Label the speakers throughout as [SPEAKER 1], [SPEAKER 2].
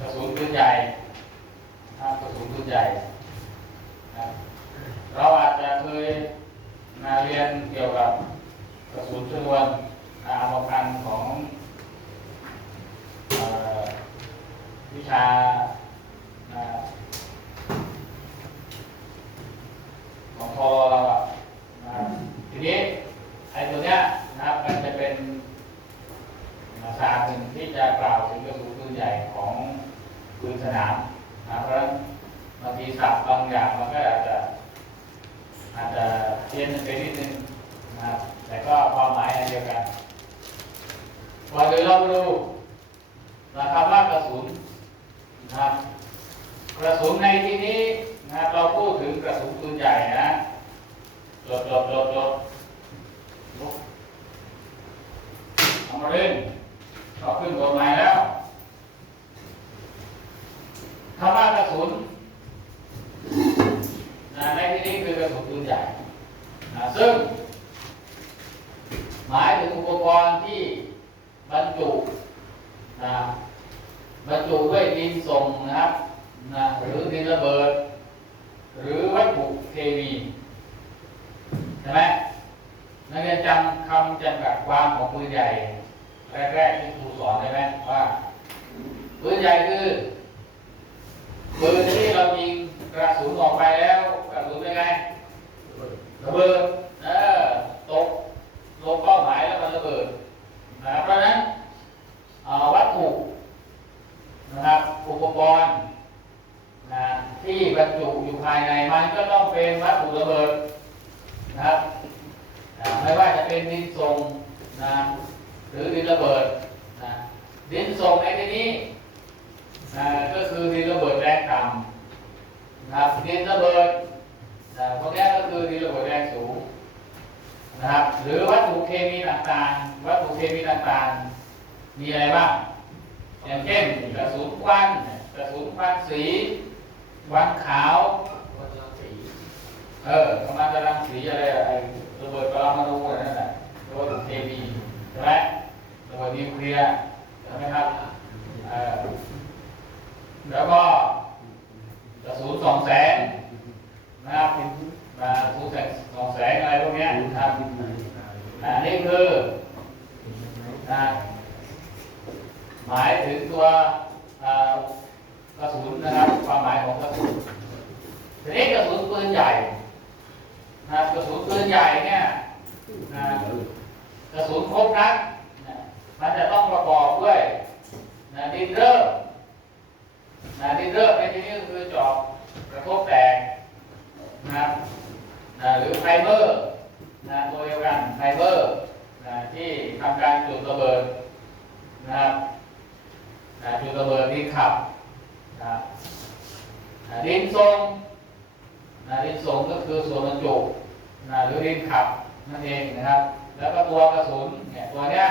[SPEAKER 1] กระสุนปืนใหญ่นะครับกระสุนปืนใหญ่นะครับเราอาจจะเคยมาเรียนเกี่ยวกับกระสุนชนวนอาวุธกันของอวิชาของพอเราอะนะครับทีนี้ไอ้ตัวเนี้ยนะครับมันจะเป็น ศาสตร์หนึ่งที่จะกล่าวถึงกระสุนปืนใหญ่ของปืนสนามนะเพราะฉะนั้นบางทีศัพท์บางอย่างมันก็อาจจะ อาจจะเพี้ยนไปนิดนึงนะครับแต่ก็ความหมายอันเดียวกันก่ อนอื่นเรามาดูนะครับว่ากระสุนนะครับกระสุนในที่นี้นะครับเราพูดถึงกระสุนปืนใหญ่นะจดจดจดจดลุกเอามาเล่นเขาขึ้นกฎหมายแล้วคำว่ากระสุนนะในที่นี้คือกระสุนปืนใหญ่นะซึ่ง หมายถึงอุปกรณ์ บรรจุนะบรรจุด้วยดินส่งนะครับนะหรือดินระเบิด หรือวัตถุเคมีใช่ไหมนักเรียนจำคำจำกัดความของปืนใหญ่แรกๆที่ครูสอนได้ไหมว่าปืนใหญ่คือปืนที่เรายิงกระสุนออกไปแล้วกระสุนเป็นไงระเบิดเออตกลงเป้าหมายแล้วมันระเบิด นะครับเพราะฉะนั้นวัตถุนะครับอุปกรณ์นะที่บรรจุอยู่ภายในมันก็ต้องเป็นวัตถุระเบิดนะครับไม่ว่าจะเป็นดินทรงนะหรือดินระเบิดนะดินส่งในที่นี้นะก็คือดินระเบิดแรงต่ำนะครับดินระเบิดนะพวกนี้ก็คือดินระเบิดแรงสูงนะครับหรือวัตถุเคมีต่างๆ วัตถุเคมีต่างๆ มีอะไรบ้าง อย่างเช่นกระสุนควันกระสุนควันสีควันขาวเออประมมันตรังสีอะไรอะไอ้ระเบิดปรมาณูอะไรนั่นแหละระเบิดเคมีใช่ไหมระเบิดนิวเคลียร์ใช่ไหมครับเออแล้วก็กระสุนสองแสงนะครับมากระสุนสองแสงอะไรพวกเนี้ยนะครับอันนี้คือนะหมาย ถึงตัวกระสุนนะครับความหมายของกระสุนทีนี้กระสุนปืนใหญ่นะกระสุนปืนใหญ่เนี่ยนะกระสุนครบนัดนะมันจะต้องประกอบด้วยนะดินเริ่มนะดินเริ่มในที่นี้คือจอบกระทบแตกนะครับนะหรือไฟเบอร์นะตัวเดียวกันไฟเบอร์นะที่ทำการจุดระเบิดนะครับนะจุดระเบิดดินขับนะครับนะดินทรง นะดินสงก็คือส่วนบรรจุนะหรือดินขับนั่นเองนะครับ แล้ว ตัวกระสุนเนี่ยตัวเนี้ย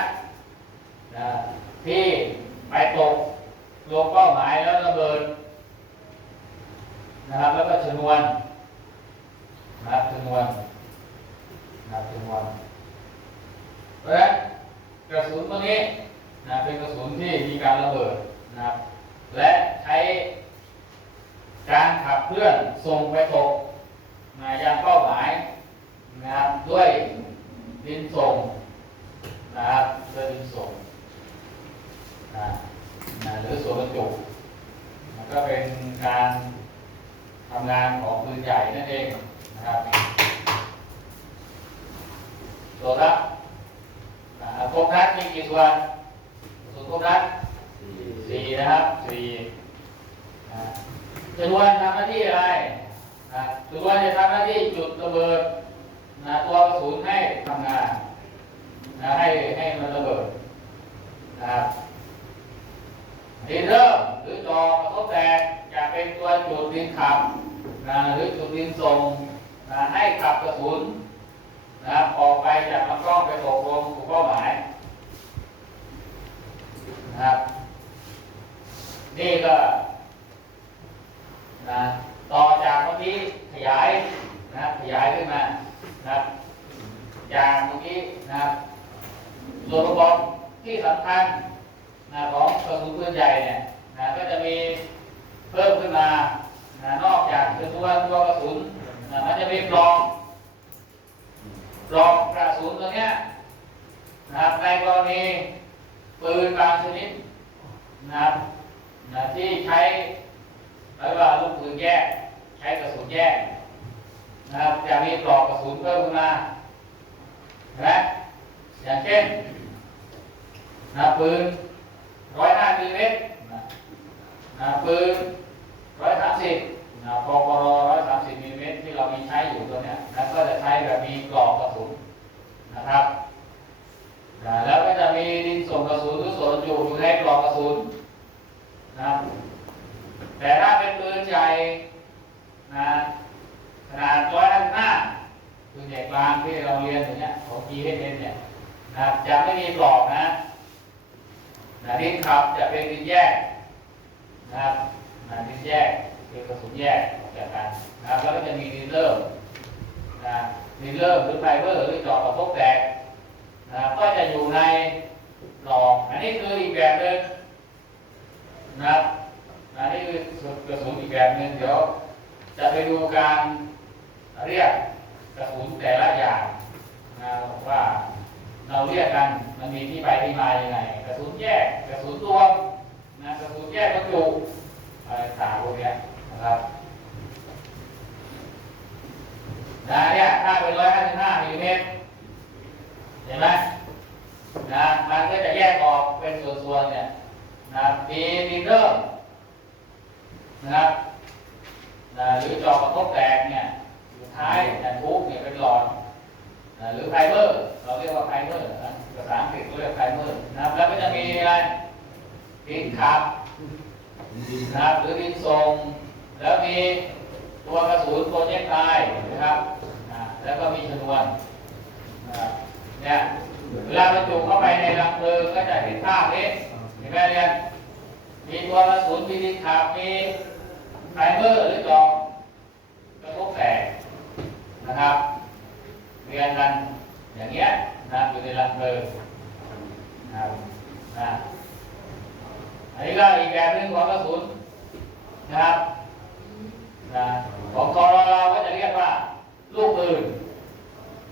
[SPEAKER 1] นะที่ไปตกลงเป้าหมายแล้วระเบิดนะครับ แล้วก็ชนวนนะครับชนวนนะครับชนวนเพราะฉะนั้นกระสุนตัวนี้นะเป็นกระสุนที่มีการระเบิดนะครับ และใช้การขับเคลื่อนส่งไปตกมายังเป้าหมายนะครับด้วยดินส่งนะครับด้วยดินส่งนะนะหรือส่วนบรรจุมันก็เป็นการทำงานของปืนใหญ่นั่นเองนะครับตัวรับครบนัดมีกี่ส่วนส่วนครบนัดสี่นะครับสี่จำนวนทำหน้าที่อะไรนะจำนวนจะทำหน้าที่จุดระเบิดนะตัวกระสุนให้ทำงานนะให้ให้มันระเบิดนะครับ นะต่อจากเมื่อกี้ขยายนะขยายขึ้นมานะอย่างเมื่อกี้นะส่วนประกอบที่สำคัญนะของกระสุนปืนใหญ่เนี่ยนะก็จะมีเพิ่มขึ้นมานะนอกจากคือตัวตัวกระสุนนะมันจะมีปลอกปลอกกระสุนตัวเนี้ยนะในกรณีปืนบางชนิดนะนะที่ใช้ ลูกปืนแยก ใช้กระสุนแยกนะครับจะมีปลอกกระสุนเพิ่มขึ้นมานไหมอย่างเช่นนะปืนร้อยห้ามิลลิเมตรนะนะปืนร้อยสามสิบนะปกรร้อยสามสิบมิลลิเมตรที่เรามีใช้อยู่ตัวเนี้ยนะก็จะใช้แบบมีปลอกกระสุนนะครับนะแล้วก็จะมีดินส่งกระสุนหรือส่วนอยู่อยู่ในปลอกกระสุนนะครับแต่ถ้าเป็นปืนใหญ่นะขนาดร้อยห้าสิบห้าปืนใหญ่กลางที่เราเรียนอย่างเนี้ยของ g h n เนี่ย นะจะไม่มีปลอกนะนะดินขับจะเป็นดินแยกนะครับนะดินแยกเป็นกระสุนแยกออกจากกันนะครับแล้วก็จะมีดินเริ่มนะดินเริ่มหรือไฟเบอร์หรือจาะกระทบแตกนะครับก็จะอยู่ในหลอก อันนี้คืออีกแบบหนึ่งนะครับอันนี้คือกระสุนอีกแบบหนึ่งเดี๋ยวจะไปดูการเรียกกระสุนแต่ละอย่างนะว่า เราเรียกกันมันมีที่ไปที่มายังไง กระสุนแยก กระสุนรวมนะกระสุนแยกบรร จุอะไรต่างพวกนี้นะครับนะเนี่ยถ้าเป็นร้อยห้าสิบห้ามิลลิเมตรเห็นไหมนะมันก็จะแยกออกเป็นส่วนๆเนี่ยนะมีดินเริ่มนะครับนะหรือจอกระทบแตกเนี่ยสุดท้ายเนี่ทุกเนี่ยเป็นหลอดนะหรือไฟเบอร์ เราเรียกว่าไฟเบอร์นะภาษาอังกฤษเขาเรียกไฟเบอร์นะครับแล้วก็จะมีอะไรดินขับ นะครับหรือดินทรงแล้วมีตัวกระสุนโปรเจกต์ไลนะครับแล้วก็มีชนวนเนี่ยเวลาบรรจุเข้าไปในลำเพลิงก็จะเห็นภาพนี้เห็นไหมเรียนมีตัวกระสุนมีดินขับมีไฟเบอร์หรือจอกกระทบแตกนะครับเรียนกันอย่างเงี้ยนะอยู่ในลำเพลิงนะครับนะอันนี้ก็อีกแบบหนึ่งของกระสุน นะครับนะของกรเราก็จะเรียกว่า ลูกปืน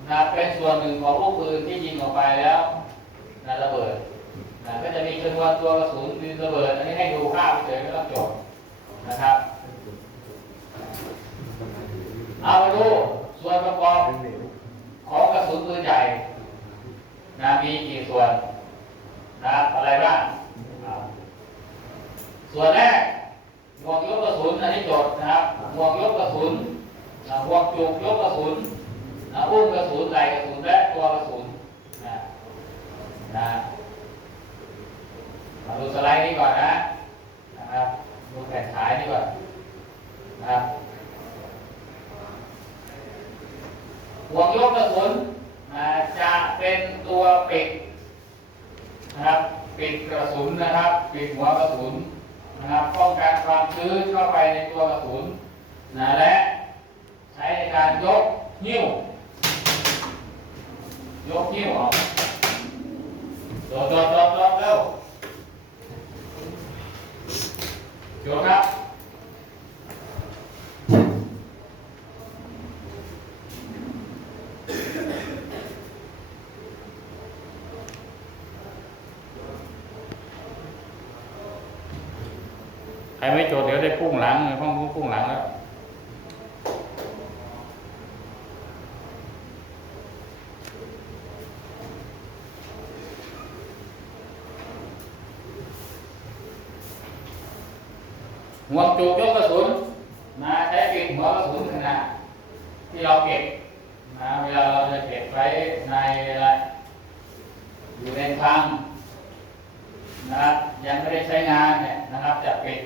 [SPEAKER 1] นะเป็นส่วนหนึ่งของลูกปืนที่ยิงออกไปแล้วนะระเบิดนะก็จะมีจำนวนตัวกระสุนมีระเบิด อันนี้ให้ดูภาพเฉยไม่ต้องจดนะครับเอาไปดูส่วนประกอบของกระสุนปืนใหญ่นะมีกี่ส่วนนะอะไรบ้างส่วนแรก หมวกยกกระสุนอันนี้จดนะครับหมวกยกกระสุนหมวกจุกยกกระสุนอุ้มกระสุนไหล่กระสุนและตัวกระสุนนะนะมาดูสไลด์นี้ก่อนนะนะครับดูแผ่นฉายนี้ก่อนนะครับ ห่วงยกกระสุนนะจะเป็นตัวปิดนะครับปิดกระสุนนะครับ ปิดหัวกระสุนนะครับป้องกันความชื้นเข้าไปในตัวกระสุน นะและใช้ในการยกนิ้วยกนิ้วออกโดดโดดโดดโดดเร็วโยนครับใครไม่โจทย์เดี๋ยวได้พุ่งหลังห้องนู้นพุ่งหลังแล้ว หัวจุกยกกระสุนนะใช้ปิดหัวกระสุนขนาดที่เราเก็บนะเวลาเราจะเก็บไว้ในอะไรอยู่ในคลังนะครับยังไม่ได้ใช้งานเนี่ยนะครับจะปิด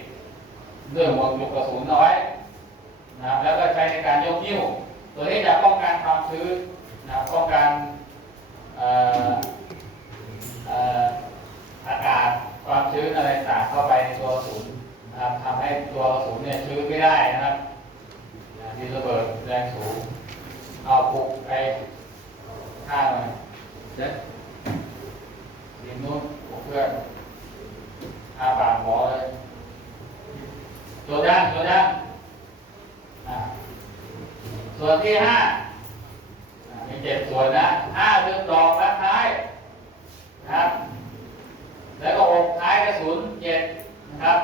[SPEAKER 1] เรื่องหัวจุกกระสุนเอาไว้นะครับแล้วก็ใช้ในการยกนิ้วตัวนี้จะป้องกันความชื้นนะป้องกันเอ่อเอ่ออากาศความชื้นอะไรต่างเข้าไปในตัวกระสุน นะครับทำให้ตัวกระสุนเนี่ยชื้นไม่ได้นะครับนะดินระเบิดแรงสูงเอาปุกไปข้างมันเด็ดดินนู้นปุกเพื่อนอาปากหมอเลยตัวด้านตัวด้านอ่าส่วนที่ห้าอ่ามีเจ็ดส่วนนะห้าคือดอกรักท้ายนะครับ แล้วก็อกท้ายกระสุนเจ็ดนะครับ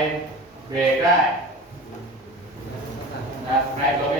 [SPEAKER 1] เสร็จไปเบรกได้นะใครตรวจ